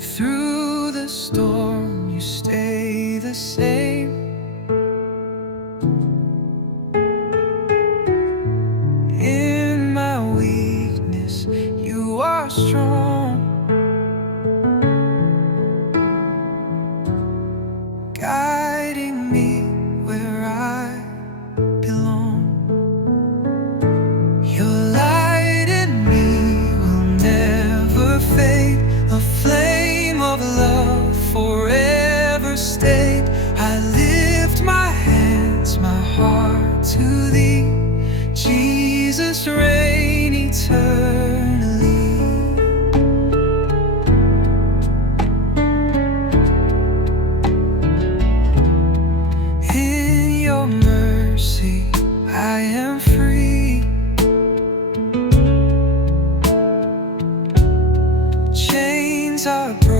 Through the storm, you stay the same. In my weakness, you are strong, guiding me where I belong. Your light in me will never fade, a flame of love forever stayed. I lift my hands, my heart to thee, Jesus, reign eternally. In your mercy I am free. Chains are broken,